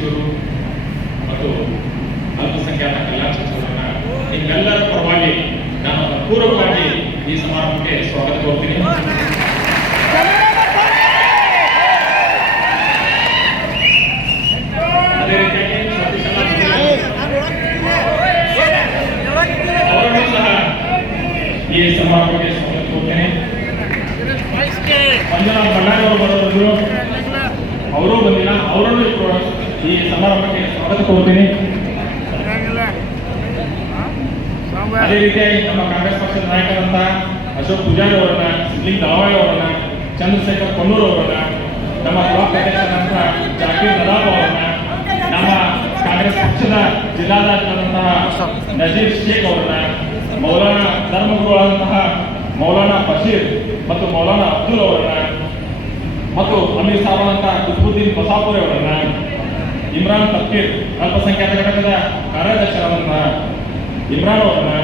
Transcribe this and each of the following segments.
ಸಚಿವರು ಮತ್ತು ಅಲ್ಪಸಂಖ್ಯಾತ ಕಲ್ಯಾಣ ಸಚಿವರನ್ನ ನಿಮ್ಮೆಲ್ಲರ ಪರವಾಗಿ ನಾನು ಪೂರ್ವಕವಾಗಿ ಈ ಸಮಾರಂಭಕ್ಕೆ ಸ್ವಾಗತ ಕೋರ್ತೀನಿ ಅದೇ ರೀತಿಯಾಗಿ ಸತೀಶ್ ಅಣ್ಣ ಅವರನ್ನು ಸಹ ಈ ಸಮಾರಂಭಕ್ಕೆ ಸ್ವಾಗತ ಕೋರ್ತೇನೆ ಮಂಜುನಾಥ್ ಬಳ್ಳಾರಿ ಅವರು ಬರೋರು ಬಂದಿಲ್ಲ ಅವರನ್ನು ಈ ಸಮಾರಂಭಕ್ಕೆ ಸ್ವಾಗತ ಕೋರ್ತೀನಿ ಅದೇ ರೀತಿಯಾಗಿ ನಮ್ಮ ಕಾಂಗ್ರೆಸ್ ಪಕ್ಷದ ನಾಯಕರಂತ ಅಶೋಕ್ ಪೂಜಾರಿ ಅವರನ್ನ ಸಿದ್ಲಿಂಗ್ ದಳವಾಯಿ ಅವರನ್ನ ಚಂದ್ರಶೇಖರ್ ಕೊಲ್ಲೂರು ಅವರನ್ನ ನಮ್ಮ ಬ್ಲಾಕ್ ಅಧ್ಯಕ್ಷರಾದಂಥ ಜಾಕೀರ್ ನದಾಬ್ ಅವರನ್ನ ನಮ್ಮ ಕಾಂಗ್ರೆಸ್ ಪಕ್ಷದ ಜಿಲ್ಲಾಧ್ಯಕ್ಷರಾದಂತಹ ನಜೀರ್ ಶೇಖ್ ಅವರನ್ನ ಮೌಲಾನಾ ಧರ್ಮಗುರುಗಳಾದಂತಹ ಮೌಲಾನಾ ಬಶೀರ್ ಮತ್ತು ಮೌಲಾನಾ ಅಬ್ದುಲ್ ಅವರನ್ನ ಮತ್ತು ಅಮೀರ್ ಸಾಬಾದಂತ ಕುಸ್ಬುದ್ದೀನ್ ಬಸಾಪುರಿ ಅವರನ್ನ ಇಮ್ರಾನ್ ತಕ್ಕೀರ್ ಅಲ್ಪಸಂಖ್ಯಾತ ಘಟಕದ ಕಾರ್ಯಾಧ್ಯಕ್ಷರಾದಂತಹ ಇಮ್ರಾನ್ ಅವರನ್ನ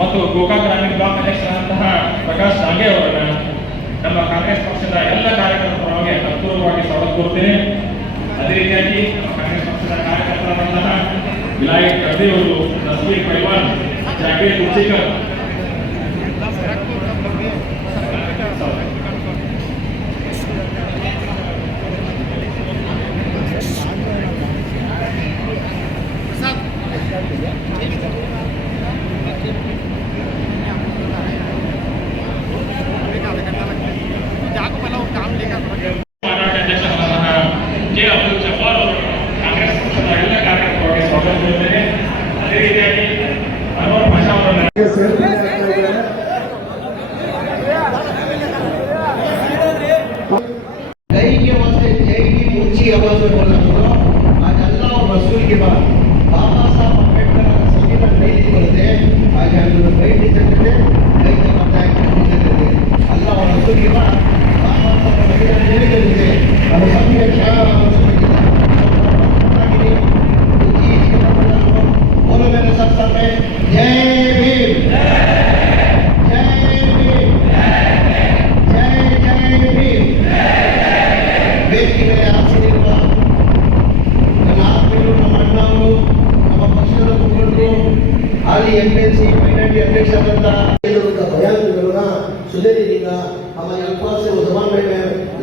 ಮತ್ತು ಗೋಕಾಕ್ ಗ್ರಾಮೀಣ ಬ್ಲಾಕ್ ಅಧ್ಯಕ್ಷರಾದಂತಹ ಪ್ರಕಾಶ್ ಡಾಂಗೆ ಅವರನ್ನ ನಮ್ಮ ಕಾಂಗ್ರೆಸ್ ಪಕ್ಷದ ಎಲ್ಲ ಕಾರ್ಯಕರ್ತರ ಪರವಾಗಿ ಅಪೂರ್ವವಾಗಿ ಸ್ವಾಗತ ಕೋರ್ತೇನೆ ಅದೇ ರೀತಿಯಾಗಿ ಕಾಂಗ್ರೆಸ್ ಪಕ್ಷದ ಕಾರ್ಯಕರ್ತರಾದಂತಹ ವಿಲಾಯತ್ ಕರ್ದಿ ಅವರು ತಸ್ವೀರ್ ಪೈವಾನ್ ಜಾಕೀರ್ ಕುರ್ಚಿಕರ್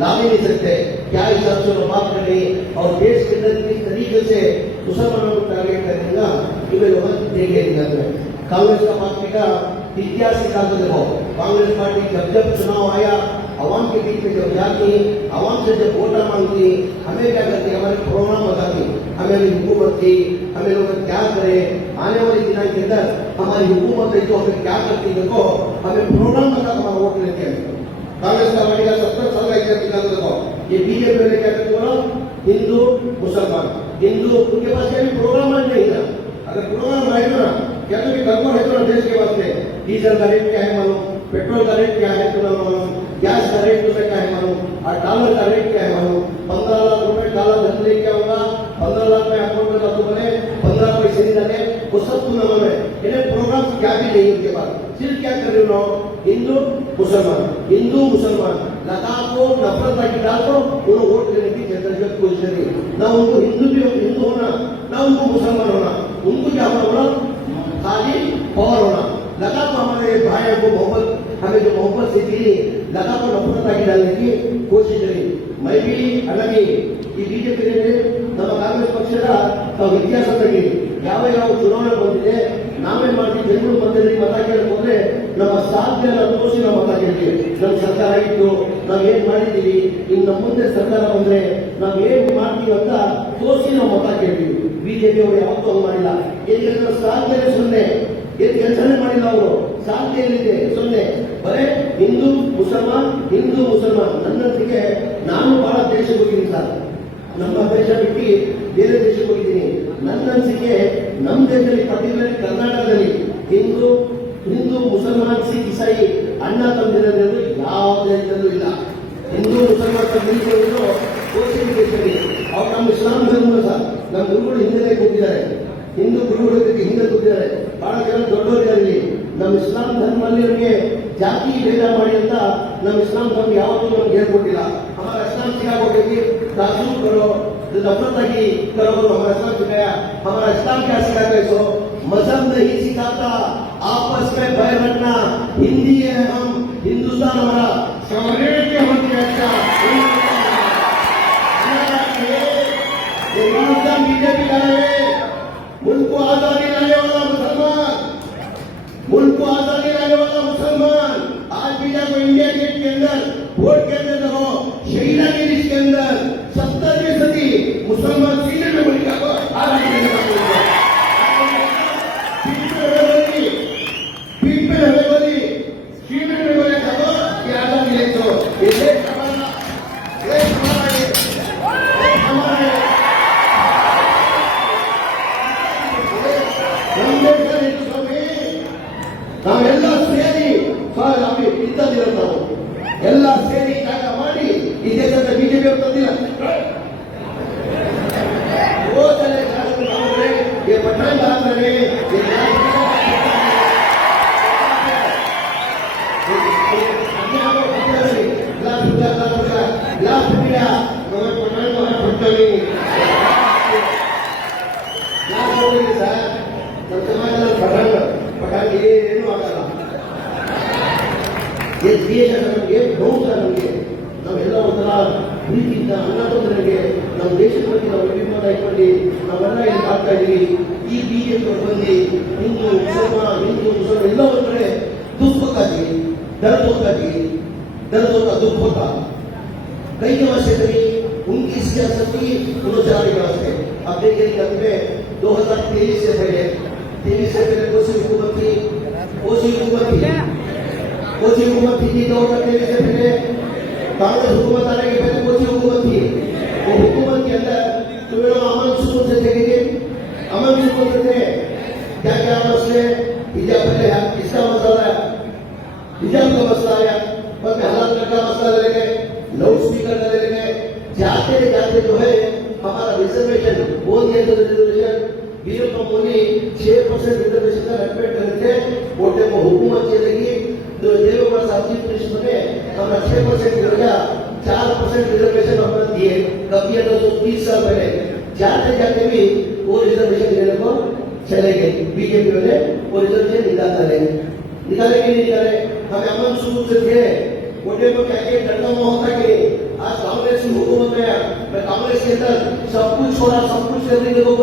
بنا بھی نہیں سکتے۔ کیا حساب سے علماء کر رہی اور دیش کے اندر کس طریقے سے مسلمانوں کو ٹارگیٹ کرے گا کہ وہ لوگ دیکھے گا کانگریس کا پارٹی کا اتہاس نکال کے دکھاؤ۔ کانگریس پارٹی جب جب چناؤ آیا، عوام کے بیچ میں جب جاتی، عوام سے جب ووٹر مانگتی، ہمیں کیا کرتی؟ ہمارے پروگرام بتاتی، ہمیں حکومت تھی ہمیں لوگ کیا کرے۔ آنے والے دنوں کے اندر ہماری حکومت ہے جو ہمیں کیا کرتی، دیکھو، ہمیں پروگرام بتا ہم ووٹ لیتے ہیں۔ کانگریس کا پارٹی کا سب دکھاتے ہوں یہ بی جے پی نے کیا بولا ہندو، مسلمان۔ ہندو، ان کے پاس یعنی پروگرام نہیں تھا اگر پروگرام آئے تو نا، کیا تو گڑبڑ ہے تو نا دیش کے واسطے؟ ڈیزل کا ریٹ کیا ہے معلوم؟ پیٹرول کا ریٹ کیا ہے تمہیں معلوم۔ گیس کا ریٹ تمہیں کیا ہے معلوم؟ اور ڈالر کا ریٹ کیا ہے معلوم؟ پندرہ لاکھ روپے ڈالر دھندے کیا ہوگا؟ پندرہ لاکھ میں اکاؤنٹ میں لاکھ بنے، پندرہ پیسے نہیں ڈالے وہ سب تو معلوم ہے انہیں پروگرام کیا بھی نہیں ان کے پاس۔ صرف کیا کر رہے ہو ہندو मुसलमान हिंदू मुसलमान लगा को नफरत ताकि डाल दो उन्हें वोट देने की जनता कोशिश करी ना उनको हिंदू भी हिंदू होना ना उनको मुसलमान होना उनको क्या होना खाली पावर होना लगा तो हमारे भाई को मोहब्बत हमें जो मोहब्बत से दी लगा तो नफरत आगे डालने की कोशिश करी मैं भी अलगी ಈ ಬಿಜೆಪಿಯಲ್ಲಿ ನಮ್ಮ ಕಾಂಗ್ರೆಸ್ ಪಕ್ಷದ ನಾವು ಇತಿಹಾಸದಲ್ಲಿ ಯಾವ ಯಾವ ಚುನಾವಣೆ ಬಂದಿದೆ ನಾವೇ ಮಾಡಿ ಜನರು ಮಧ್ಯದಲ್ಲಿ ಮತ ಕೇಳಕ್ ಹೋದ್ರೆ ನಮ್ಮ ಸಾಧ್ಯ ತೋರಿಸಿ ನಾವು ಮತ ಕೇಳ್ತೀವಿ ನಮ್ಮ ಸರ್ಕಾರ ಇತ್ತು, ನಾವ್ ಏನ್ ಮಾಡಿದೀವಿ ಇನ್ನು ನಮ್ಮ ಮುಂದೆ ಸರ್ಕಾರ ಬಂದ್ರೆ ನಾವ್ ಏನ್ ಮಾಡ್ತೀವಿ ಅಂತ ತೋರಿಸಿ ನಾವು ಮತ ಕೇಳ್ತೀವಿ ಬಿಜೆಪಿ ಅವರು ಯಾವತ್ತೂ ಮಾಡಿಲ್ಲ. ಏಕೆಂದ್ರೆ ಸಾಧ್ಯನೆ ಸೊನ್ನೆ. ಏನ್ ಕೆಲಸನೇ ಮಾಡಿಲ್ಲ ಅವರು. ಸಾಧ್ಯ ಏನಿದೆ ಸೊನ್ನೆ. ಬರೇ ಹಿಂದೂ, ಮುಸಲ್ಮಾನ್ ಹಿಂದೂ, ಮುಸಲ್ಮಾನ್. ನನ್ನೊಟ್ಟಿಗೆ ನಾನು ಬಹಳ ದೇಶಕ್ಕೆ ಹೋಗಿದ್ದೀನಿ ಸರ್ ನಮ್ಮ ದೇಶ ಬಿಟ್ಟು ಬೇರೆ ದೇಶಕ್ಕೆ ಹೋಗಿದ್ದೀನಿ. ನನ್ನ ಅನಿಸಿಕೆ ನಮ್ಮ ದೇಶದಲ್ಲಿ ಪರ್ಟಿಕ್ಯುಲರ್ ಕರ್ನಾಟಕದಲ್ಲಿ ಹಿಂದೂ ಹಿಂದೂ, ಮುಸಲ್ಮಾನ್, ಸಿಖ್, ಇಸಾಯಿ ಅಣ್ಣ ತಂದಿರೋದ್ರಲ್ಲಿ ಯಾವ ದೇಶದಲ್ಲೂ ಇಲ್ಲ. ಹಿಂದೂ, ಮುಸಲ್ಮಾನ್ ತಂದಿರೋದು ಅವ್ರು ನಮ್ಮ ಇಸ್ಲಾಂ ಧರ್ಮ ಸಹ ನಮ್ಮ ಗುರುಗಳು ಹಿಂದೆ ಕೂತಿದ್ದಾರೆ. ಹಿಂದೂ ಗುರುಗಳು ಹಿಂದೆ ಕೂತಿದ್ದಾರೆ. ಬಹಳ ಜನ ದೊಡ್ಡವರಿದ್ದಾರೆ ನಮ್ಮ ಇಸ್ಲಾಂ ಧರ್ಮದಲ್ಲಿ ಅವರಿಗೆ ಜಾತಿ ಭೇದ ಮಾಡಿ ಅಂತ ನಮ್ಮ ಇಸ್ಲಾಂ ಧರ್ಮ ಯಾವತ್ತೂ ನಮ್ಗೆ ಹೇಳ್ಕೊಟ್ಟಿಲ್ಲ. ಅವರ ಇಸ್ಲಾಂ ಸಿಗಾಗೋಗಿ ರಾಜು ಬರೋ جو نفرت کی کرو تو ہمارا اسلام گیا، ہمارا اسلام کیا سکھاتا ہے سو مذہب نہیں سکھاتا، آپس میں بھائی رکھنا ہندی ہے ہم، ہندوستان ہمارا سمجھے کے ہوتی ملک کو آزادی لانے والا مسلمان، ملک کو آزادی لانے والا مسلمان۔ ನಾವೆಲ್ಲ ಸೇರಿ ನಾವು. ಎಲ್ಲ ಸೇರಿ ಜಾಗ ಏನು ಆಗಲ್ಲ ಈ ದೇಶ ನಮಗೆ ನೋವು ಸರ್ ನಮಗೆ ನಾವೆಲ್ಲ ಒಂಥರ ಪ್ರೀತಿಯಿಂದ ಅನ್ನತಂದ್ರಿಗೆ ನಮ್ಮ ದೇಶದ ಬಗ್ಗೆ ನಾವು ಅಭಿಮಾನ ಇಟ್ಕೊಂಡು ನಾವೆಲ್ಲ ಇಲ್ಲಿ ಮಾಡ್ತಾ ಇದೀವಿ ಈ ಬಿಜೆಪಿ ಬಂದು ಹಿಂದೂ ಮುಸಲ್ಮಾನ್ ಹಿಂದೂ ಮುಸಲ್ಮಾನ್ ಎಲ್ಲ ಒಂದ್ ಕಡೆ दुख होता जी दर्द होता जी दर्द होता दुख होता कई वर्ष कभी उनकी सियासत की उन्होंने चलाने के वास्ते अब देखिए कि 2023 से पहले तेईस से पहले कौन सी हुकूमत थी حکومت تھی جی دور میں سے پہلے کانگریس حکومت آنے کے پہلے کوئی حکومت تھی وہ حکومت کے اندر تو امن سکون سے دیکھیں گے امن سکون سے تھے کیا کیا مسئلے حجاب پہلے اس کا مسئلہ ہے حجاب کا مسئلہ آیا میں حالات کا مسئلہ لے گئے لاؤڈ اسپیکر لے گئے جاتے جاتے جو ہے ہمارا ریزرویشن بہت ریزرویشن بی ایل کمپنی چھ پرسینٹ لسٹ بنے ہم اچھے پرسینٹ درجہ چار پرسینٹ ریزرویشن ہم نے دیے کبھی ہے تو تیس سال پہلے جاتے جاتے بھی وہ ریزرویشن لینے کو چلے گئے بی جے پی والے وہ ریزرویشن نکالتا رہے نکالے کہ نہیں نکالے ہم امن سرو سے تھے ووٹے پر کہہ کے ڈرنا ہوا ہوتا کہ آج کانگریس کی حکومت میں میں کانگریس کے اندر سب کچھ ہو رہا سب کچھ کرنے کے لوگ